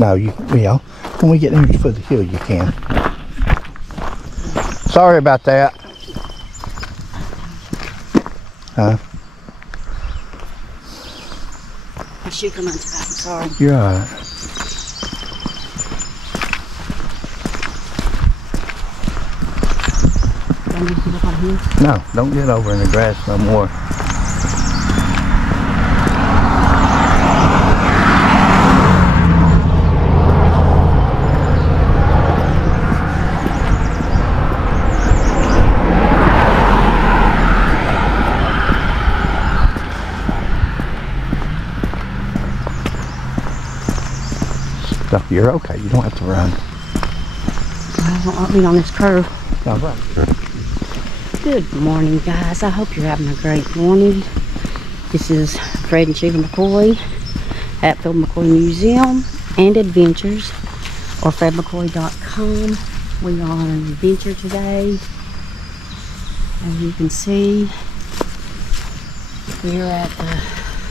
No, when we get near the foot of the hill, you can. Sorry about that. Huh? I should come on top. I'm sorry. You're all right. Do I need to get up on here? No, don't get over in the grass no more. No, you're okay. You don't have to run. I don't want to be on this curve. All right. Good morning, guys. I hope you're having a great morning. This is Fred and Sheila McCoy, Hatfield McCoy Museum and Adventures, or FredMcCoy.com. We are on an adventure today. As you can see, we're at the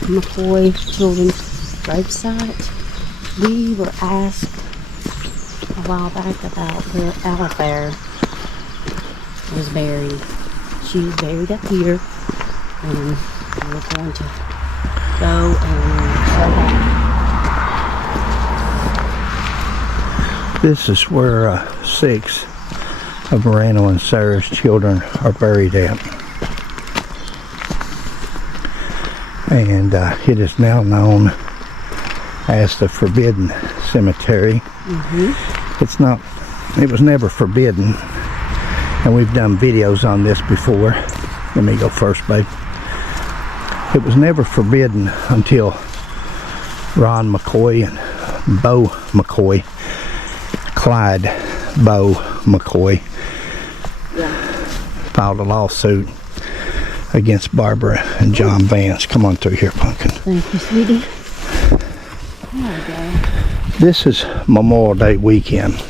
McCoy Children's gravesite. We were asked a while back about where Alifair was buried. She was buried up here, and we're going to go and show that. This is where 6 of Moreno and Sarah's children are buried at. And it is now known as the Forbidden Cemetery. It was never forbidden, and we've done videos on this before. Let me go first, babe. It was never forbidden until Ron McCoy and Bo McCoy, Clyde Bo McCoy, filed a lawsuit against Barbara and John Vance. Come on through here, Pumpkin. Thank you, sweetie. There we go. This is Memorial Day weekend,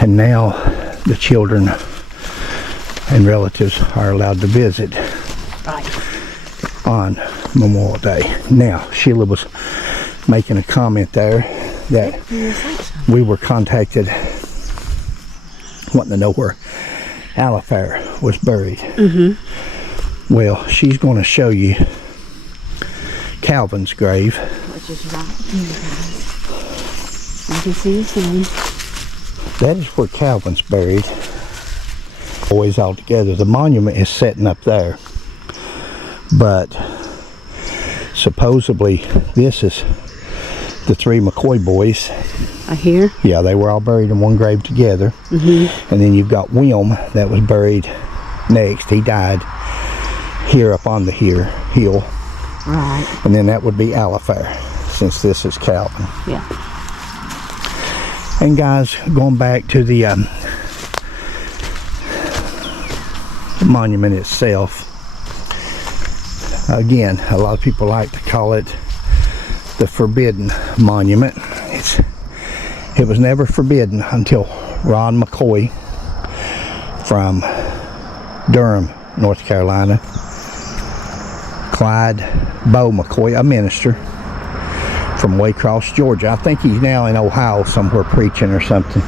and now the children and relatives are allowed to visit on Memorial Day. Now, Sheila was making a comment there that we were contacted wanting to know where Alifair was buried. Well, she's going to show you Calvin's grave. Which is right here, guys. You can see his name. That is where Calvin's buried. Always all together. The monument is setting up there. But supposedly this is the 3 McCoy boys. Here? Yeah, they were all buried in one grave together. And then you've got Wilm that was buried next. He died here up on the hill. Right. And then that would be Alifair, since this is Calvin. Yeah. And guys, going back to the monument itself, again, a lot of people like to call it the Forbidden Monument. It was never forbidden until Ron McCoy from Durham, North Carolina, Clyde Bo McCoy, a minister from Waycross, Georgia. I think he's now in Ohio somewhere preaching or something.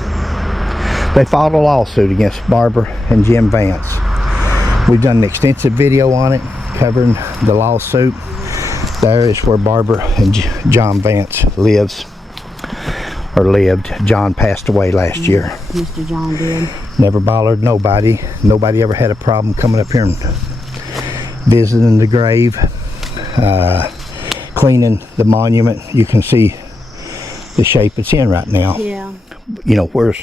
They filed a lawsuit against Barbara and Jim Vance. We've done an extensive video on it covering the lawsuit. There is where Barbara and John Vance lived. John passed away last year. Mr. John did. Never bothered nobody. Nobody ever had a problem coming up here and visiting the grave, cleaning the monument. You can see the shape it's in right now. Yeah. You know, whereas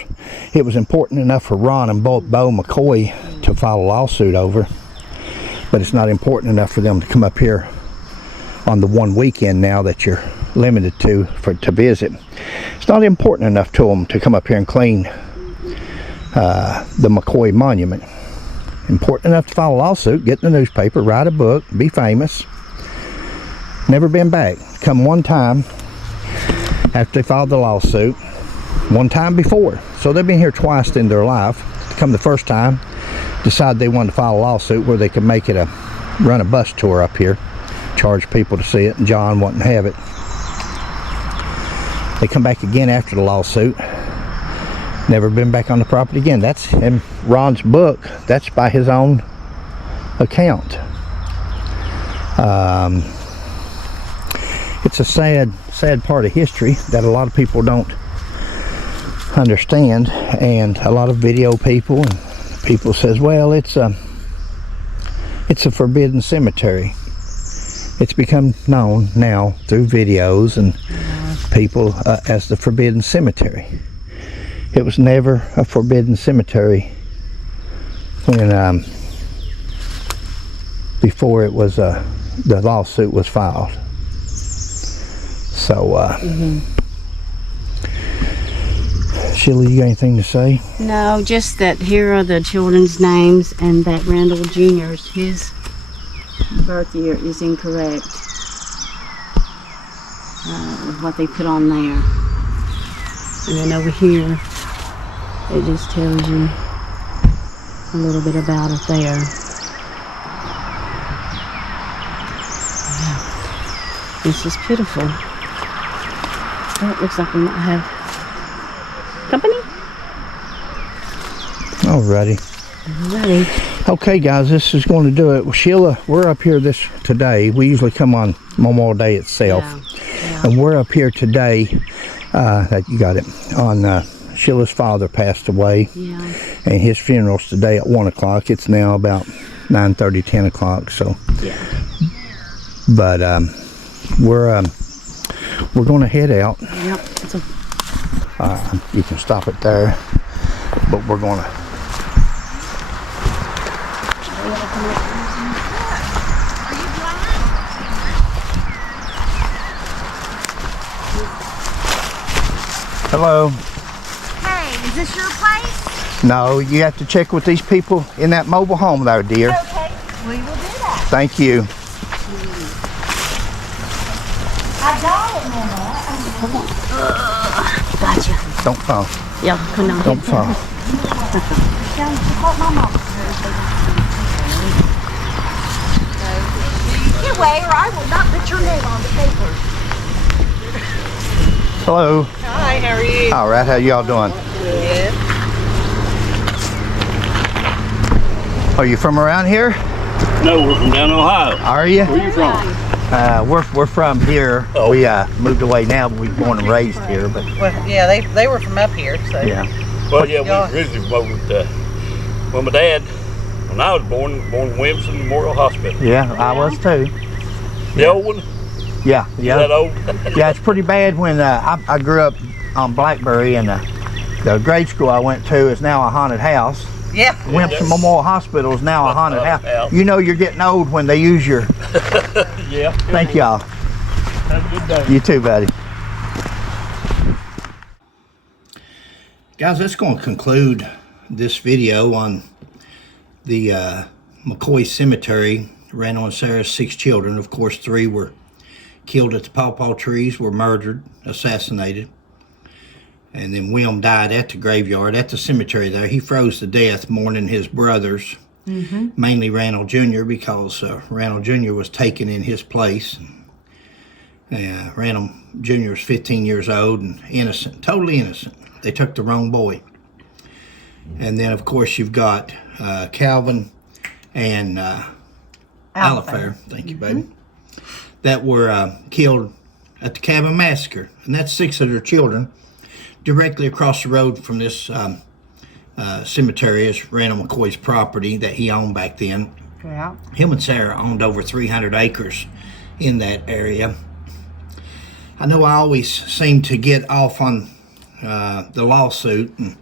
it was important enough for Ron and Bo McCoy to file a lawsuit over, but it's not important enough for them to come up here on the one weekend now that you're limited to visit. It's not important enough to them to come up here and clean the McCoy monument. Important enough to file a lawsuit, get in the newspaper, write a book, be famous. Never been back. Come one time after they filed the lawsuit, one time before. So they've been here twice in their life. Come the first time, decide they wanted to file a lawsuit where they could make it run a bus tour up here, charge people to see it, and John wouldn't have it. They come back again after the lawsuit. Never been back on the property again. That's in Ron's book. That's by his own account. It's a sad part of history that a lot of people don't understand, and a lot of video people and people says, well, it's a forbidden cemetery. It's become known now through videos and people as the forbidden cemetery. It was never a forbidden cemetery when before it was the lawsuit was filed. So Sheila, you got anything to say? No, just that here are the children's names, and that Randall Jr.'s, his birth year is incorrect with what they put on there. And then over here, it just tells you a little bit about it there. Wow. This is pitiful. Oh, it looks like we might have company. Alrighty. Okay, guys, this is going to do it. Well, Sheila, we're up here today. We usually come on Memorial Day itself, and we're up here today. That you got it on. Sheila's father passed away, and his funeral's today at 1 o'clock. It's now about 9:30, 10 o'clock. So, but we're going to head out. Yep. You can stop it there, but we're going to. Hello. Hey, is this your place? No, you have to check with these people in that mobile home there, dear. Okay, we will do that. Thank you. I got it, Mama. Gotcha. Don't fall. Yeah, come on. Don't fall. Get away, or I will not put your name on the paper. Hello. Hi, how are you? All right, how y'all doing? Good. Are you from around here? No, we're from down Ohio. Are you? Where are you from? We're from here. Oh. We moved away now, but we were born and raised here. But Well, yeah, they were from up here, so. yeah. Well, yeah, we originally moved. Well, my dad, when I was born in Williamson Memorial Hospital. Yeah, I was too. The old one? Yeah, yeah. That old? Yeah, it's pretty bad when I grew up on Blackberry, and the grade school I went to is now a haunted house. Yeah. Williamson Memorial Hospital is now a haunted house. You know you're getting old when they use your... Yeah. Thank y'all. Have a good day. You too, buddy. Guys, that's going to conclude this video on the McCoy Cemetery. Randall and Sarah's 6 children. Of course, 3 were killed at the pawpaw trees, were murdered, assassinated. And then William died at the graveyard, at the cemetery there. He froze to death mourning his brothers, mainly Randall Jr., because Randall Jr. was taken in his place. Randall Jr. is 15 years old and innocent, totally innocent. They took the wrong boy. And then, of course, you've got Calvin and Alifair, thank you, baby, that were killed at the cabin massacre. And that's 6 of their children. Directly across the road from this cemetery is Randall McCoy's property that he owned back then. Yeah. Him and Sarah owned over 300 acres in that area. I know I always seem to get off on the lawsuit, and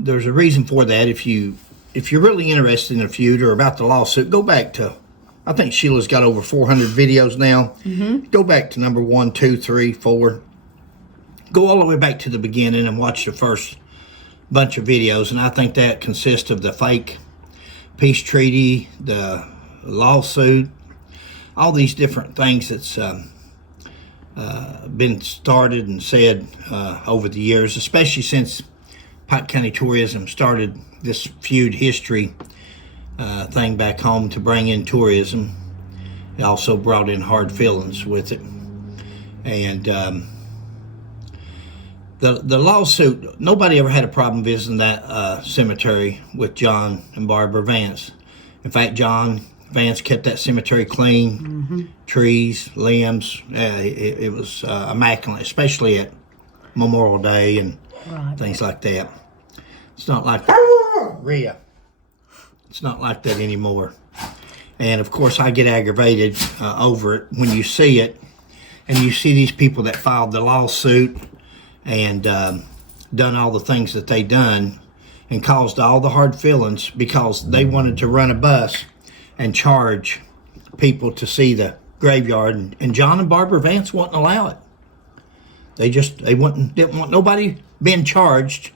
there's a reason for that. If you're really interested in a feud or about the lawsuit, go back to, I think Sheila's got over 400 videos now. Go back to number 1, 2, 3, 4. Go all the way back to the beginning and watch the first bunch of videos, and I think that consists of the fake peace treaty, the lawsuit, all these different things that's been started and said over the years, especially since Pike County Tourism started this feud history thing back home to bring in tourism. It also brought in hard feelings with it. And the lawsuit, nobody ever had a problem visiting that cemetery with John and Barbara Vance. In fact, John Vance kept that cemetery clean, trees, limbs. It was immaculate, especially at Memorial Day and things like that. It's not like Rhea. It's not like that anymore. And of course, I get aggravated over it when you see it, and you see these people that filed the lawsuit and done all the things that they done and caused all the hard feelings because they wanted to run a bus and charge people to see the graveyard. And John and Barbara Vance wouldn't allow it. They didn't want nobody being charged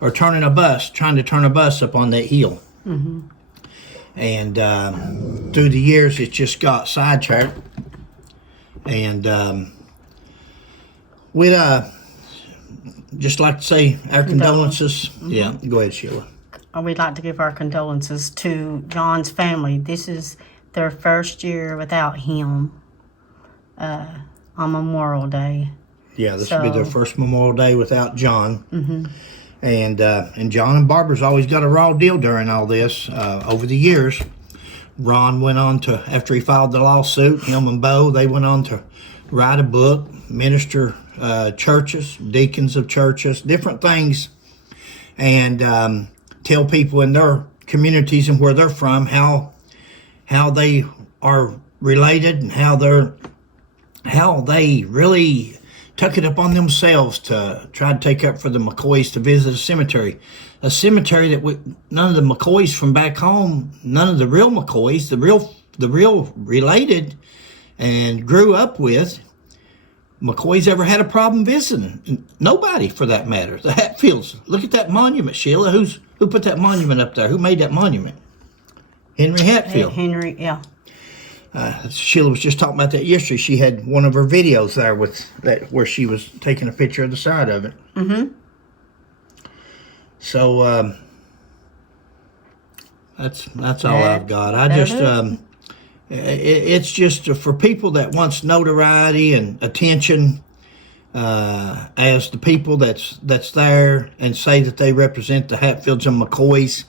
or trying to turn a bus up on that hill. And through the years, it just got sidetracked. And we'd just like to say our condolences. Yeah, go ahead, Sheila. We'd like to give our condolences to John's family. This is their first year without him on Memorial Day. Yeah, this will be their first Memorial Day without John. And John and Barbara's always got a raw deal during all this. Over the years, Ron went on to, after he filed the lawsuit, him and Bo, they went on to write a book, minister churches, deacons of churches, different things, and tell people in their communities and where they're from how they are related and how they really took it upon themselves to try to take up for the McCoys to visit a cemetery that none of the McCoys from back home, none of the real McCoys, the real related and grew up with, McCoys ever had a problem visiting. And nobody, for that matter. The Hatfields. Look at that monument, Sheila. Who put that monument up there? Who made that monument? Henry Hatfield. Henry, yeah. Sheila was just talking about that yesterday. She had one of her videos there with that where she was taking a picture of the side of it. So that's all I've got. It's just for people that wants notoriety and attention as the people that's there and say that they represent the Hatfields and McCoys.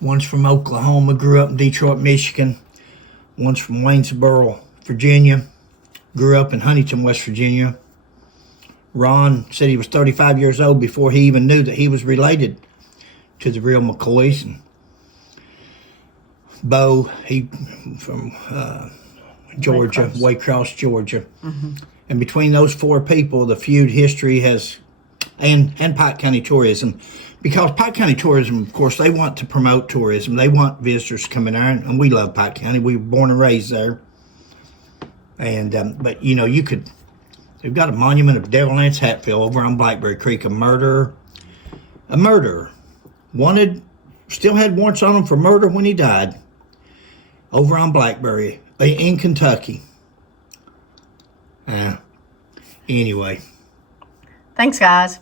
One's from Oklahoma, grew up in Detroit, Michigan. One's from Waynesboro, Virginia, grew up in Huntington, West Virginia. Ron said he was 35 years old before he even knew that he was related to the real McCoys. And Bo, he from Georgia, Waycross, Georgia. And between those four people, the Feud history has, and Pike County tourism, because Pike County tourism, of course, they want to promote tourism. They want visitors coming there, and we love Pike County. We were born and raised there. And but you know, they've got a monument of Darrell Lance Hatfield over on Blackberry Creek, a murderer, still had warrants on him for murder when he died, over on Blackberry in Kentucky. Anyway. Thanks, guys.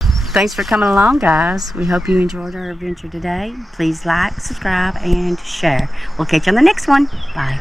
Thanks for coming along, guys. We hope you enjoyed our adventure today. Please like, subscribe, and share. We'll catch you on the next one. Bye.